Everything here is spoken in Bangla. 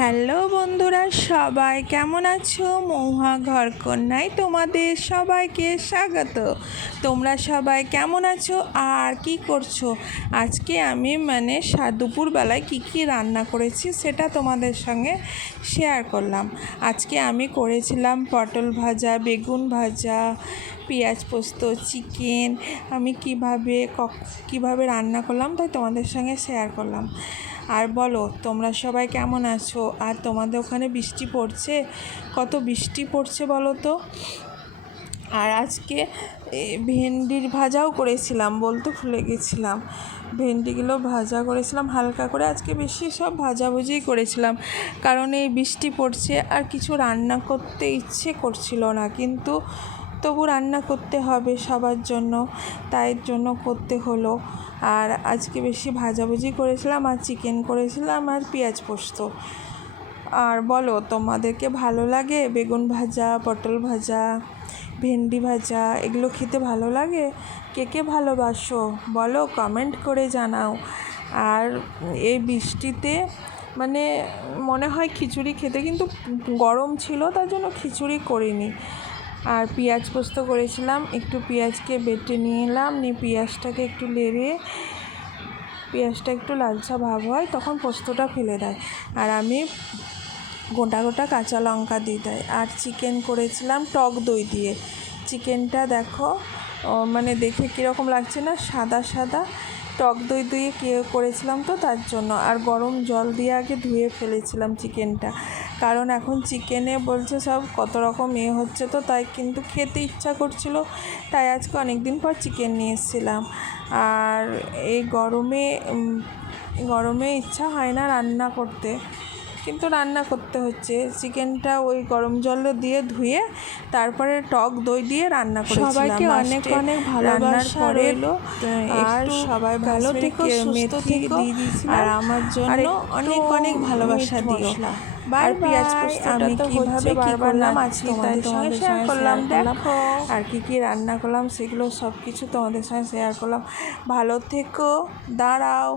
হ্যালো বন্ধুরা, সবাই কেমন আছো? মৌহা ঘর কন্যায় তোমাদের সবাইকে স্বাগত। তোমরা সবাই কেমন আছো? আর কি করছ? আজকে আমি মানে দুপুরবেলায় কী কী রান্না করেছি সেটা তোমাদের সঙ্গে শেয়ার করলাম। আজকে আমি করেছিলাম পটল ভাজা, বেগুন ভাজা পেঁয়াজ পোস্ত, চিকেন, আমি কীভাবে কীভাবে রান্না করলাম তাই তোমাদের সঙ্গে শেয়ার করলাম। আর বলো, তোমরা সবাই কেমন আছো? আর তোমাদের ওখানে বৃষ্টি পড়ছে? কত বৃষ্টি পড়ছে বলো তো? আর আজকে ভেন্ডির ভাজাও করেছিলাম বলতে ভুলে গেছিলাম। ভেন্ডিগুলো ভাজা করেছিলাম, হালকা করে। আজকে বেশি সব ভাজাভুজিই করেছিলাম, কারণ এই বৃষ্টি পড়ছে আর কিছু রান্না করতে ইচ্ছে করছিল না। কিন্তু তবু রান্না করতে হবে সবার জন্য, তাই জন্য করতে হলো। আর আজকে বেশি ভাজাভুজি করেছিলাম, আর চিকেন করেছিলাম, আর পেঁয়াজ পোস্ত। আর বলো, তোমাদেরকে ভালো লাগে বেগুন ভাজা, পটল ভাজা, ভেন্ডি ভাজা, এগুলো খেতে ভালো লাগে? কে কে ভালোবাসো? বলো কমেন্ট করে জানাও। আর এই বৃষ্টিতে মানে মনে হয় খিচুড়ি খেতে, কিন্তু গরম ছিল, তার জন্য খিচুড়ি করিনি। আর পেঁয়াজ পোস্ত করেছিলাম, একটু পেঁয়াজকে বেটে নিয়ে এলাম, নিয়ে পেঁয়াজটাকে একটু লেড়ে পেঁয়াজটা একটু লালচা ভাব হয়, তখন পোস্তটা ফেলে দেয়। আর আমি গোটা গোটা কাঁচা লঙ্কা দিয়ে দেয়। আর চিকেন করেছিলাম টক দই দিয়ে। চিকেনটা দেখো মানে দেখে কীরকম লাগছে না? সাদা সাদা। টক দই দিয়ে কে করেছিলাম তো? তার জন্য। আর গরম জল দিয়ে আগে ধুয়ে ফেলেছিলাম চিকেনটা। কারণ এখন চিকেনে বলছে সব কত রকম এ হচ্ছে তো, তাই কিন্তু খেতে ইচ্ছা করছিল। তাই আজকে অনেক দিন পর চিকেন নিয়ে এসেছিলাম। আর এই গরমে গরমে ইচ্ছা হয় না রান্না করতে। কিন্তু রান্না করতে হচ্ছে। চিকেনটা ওই গরম জল দিয়ে ধুয়ে তারপরে টক দই দিয়ে রান্না করেছিলাম। সবাইকে অনেক অনেক রান্নার পরে রইল। আর সবাই ভালো থেকো, মেথি। দিয়ে দিয়েছিলাম। আর আমার জন্য অনেক অনেক ভালোবাসা দিও। আর পেঁয়াজ আমি কীভাবে কি করলাম আজকে তাই তোমাদের সঙ্গে করলাম। দেখো। আর কি কি রান্না করলাম সেগুলো সব কিছু তোমাদের সঙ্গে শেয়ার করলাম। ভালো থেকো দাঁড়াও।